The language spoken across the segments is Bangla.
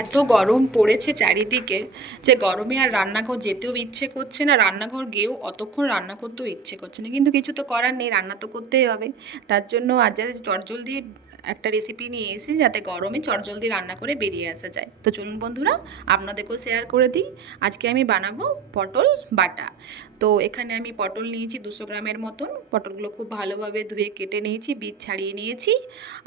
এত গরম পড়েছে চারিদিকে যে গরমে আর রান্নাঘর যেতেও ইচ্ছে করছে না, রান্নাঘর গিয়েও অতক্ষণ রান্না করতেও ইচ্ছে করছে না, কিন্তু কিছু তো করার নেই, রান্না তো করতেই হবে। তার জন্য আজ যাতে চটজলদি একটা রেসিপি নিয়ে এসেছি যাতে গরমে চটজলদি রান্না করে বেরিয়ে আসা যায়। তো চলুন বন্ধুরা, আপনাদেরকেও শেয়ার করে দিই। আজকে আমি বানাবো পটল বাটা। তো এখানে আমি পটল নিয়েছি 200 গ্রামের মতন। পটলগুলো খুব ভালোভাবে ধুয়ে কেটে নিয়েছি, বীজ ছাড়িয়ে নিয়েছি।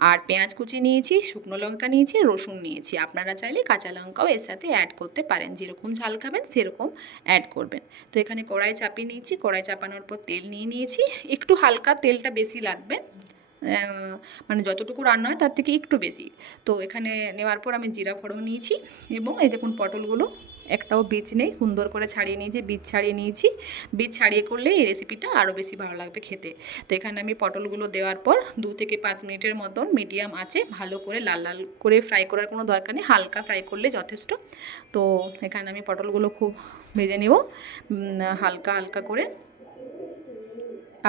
আর পেঁয়াজ কুচি নিয়েছি, শুকনো লঙ্কা নিয়েছি, রসুন নিয়েছি। আপনারা চাইলে কাঁচা লঙ্কাও এর সাথে অ্যাড করতে পারেন, যেরকম ঝাল খাবেন সেরকম অ্যাড করবেন। তো এখানে কড়াই চাপিয়ে নিয়েছি, কড়াই চাপানোর পর তেল নিয়ে নিয়েছি। একটু হালকা তেলটা বেশি লাগবে, মানে যতটুকু রান্না হয় তার থেকে একটু বেশি। তো এখানে নেওয়ার পর আমি জিরা ফোড়ন নিয়েছি, এবং এই দেখুন পটলগুলো একটাও বীজ নেই, সুন্দর করে ছাড়িয়ে নিয়েছি, বীজ ছাড়িয়ে নিয়েছি। বীজ ছাড়িয়ে করলে এই রেসিপিটা আরও বেশি ভালো লাগবে খেতে। তো এখানে আমি পটলগুলো দেওয়ার পর 2 থেকে 5 মিনিটের মতন মিডিয়াম আঁচে ভালো করে লাল লাল করে ফ্রাই করার কোনো দরকার নেই, হালকা ফ্রাই করলে যথেষ্ট। তো এখানে আমি পটলগুলো খুব ভেজে নেব হালকা হালকা করে।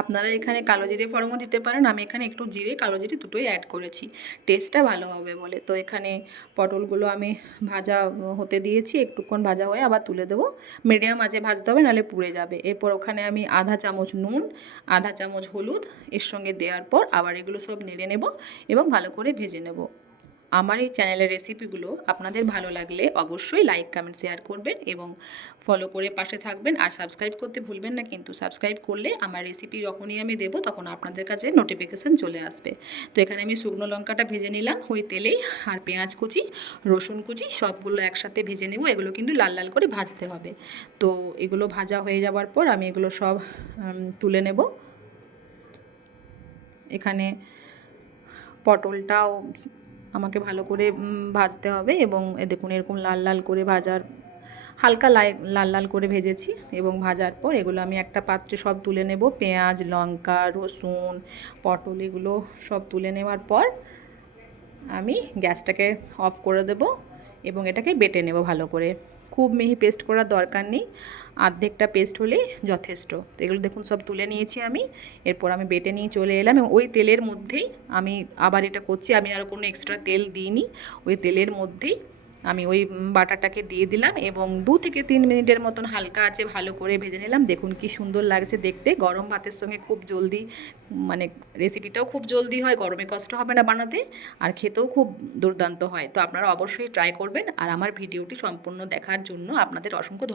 আপনারা এখানে কালো জিরে ফোড়নও দিতে পারেন, আমি এখানে একটু জিরে কালো জিরে দুটোই অ্যাড করেছি, টেস্টটা ভালো হবে বলে। তো এখানে পটলগুলো আমি ভাজা হতে দিয়েছি, একটুক্ষণ ভাজা হয়ে আবার তুলে দেবো। মিডিয়াম আঁচে ভাজতে হবে, নাহলে পুড়ে যাবে। এরপর ওখানে আমি আধা চামচ নুন, আধা চামচ হলুদ এর সঙ্গে দেওয়ার পর আবার এগুলো সব নেড়ে নেব এবং ভালো করে ভেজে নেব। আমার এই চ্যানেলের রেসিপিগুলো আপনাদের ভালো লাগলে অবশ্যই লাইক কমেন্ট শেয়ার করবেন এবং ফলো করে পাশে থাকবেন। আর সাবস্ক্রাইব করতে ভুলবেন না, কিন্তু সাবস্ক্রাইব করলে আমার রেসিপি যখনই আমি দেবো তখন আপনাদের কাছে নোটিফিকেশান চলে আসবে। তো এখানে আমি শুকনো লঙ্কাটা ভেজে নিলাম ওই তেলেই, আর পেঁয়াজ কুচি, রসুন কুচি সবগুলো একসাথে ভেজে নেব। এগুলো কিন্তু লাল লাল করে ভাজতে হবে। তো এগুলো ভাজা হয়ে যাওয়ার পর আমি এগুলো সব তুলে নেব। এখানে পটলটাও আমাকে ভালো করে ভাজতে হবে, এবং দেখুন এরকম লাল লাল করে ভাজার, হালকা লাল লাল করে ভেজেছি। এবং ভাজার পর এগুলো আমি একটা পাত্রে সব তুলে নেব। পেঁয়াজ, লঙ্কা, রসুন, পটল এগুলো সব তুলে নেওয়ার পর আমি গ্যাসটাকে অফ করে দেব এবং এটাকে বেটে নেব ভালো করে। খুব মিহি পেস্ট করার দরকার নেই, অর্ধেকটা পেস্ট হলেই যথেষ্ট। তো এগুলো দেখুন সব তুলে নিয়েছি আমি। এরপর আমি বেটে নিয়ে চলে এলাম, এবং ওই তেলের মধ্যেই আমি আবার এটা করছি, আমি আর কোনো এক্সট্রা তেল দিইনি। ওই তেলের মধ্যেই আমি ওই বাটাটাকে দিয়ে দিলাম, এবং 2 থেকে 3 মিনিটের মতন হালকা আছে ভালো করে ভেজে নিলাম। দেখুন কি সুন্দর লাগছে দেখতে, গরম ভাতের সঙ্গে খুব জলদি, মানে রেসিপিটাও খুব জলদি হয়, গরমে কষ্ট হবে না বানাতে, আর খেতেও খুব দুর্দান্ত হয়। তো আপনারা অবশ্যই ট্রাই করবেন, আর আমার ভিডিওটি সম্পূর্ণ দেখার জন্য আপনাদের অসংখ্য ধন্যবাদ।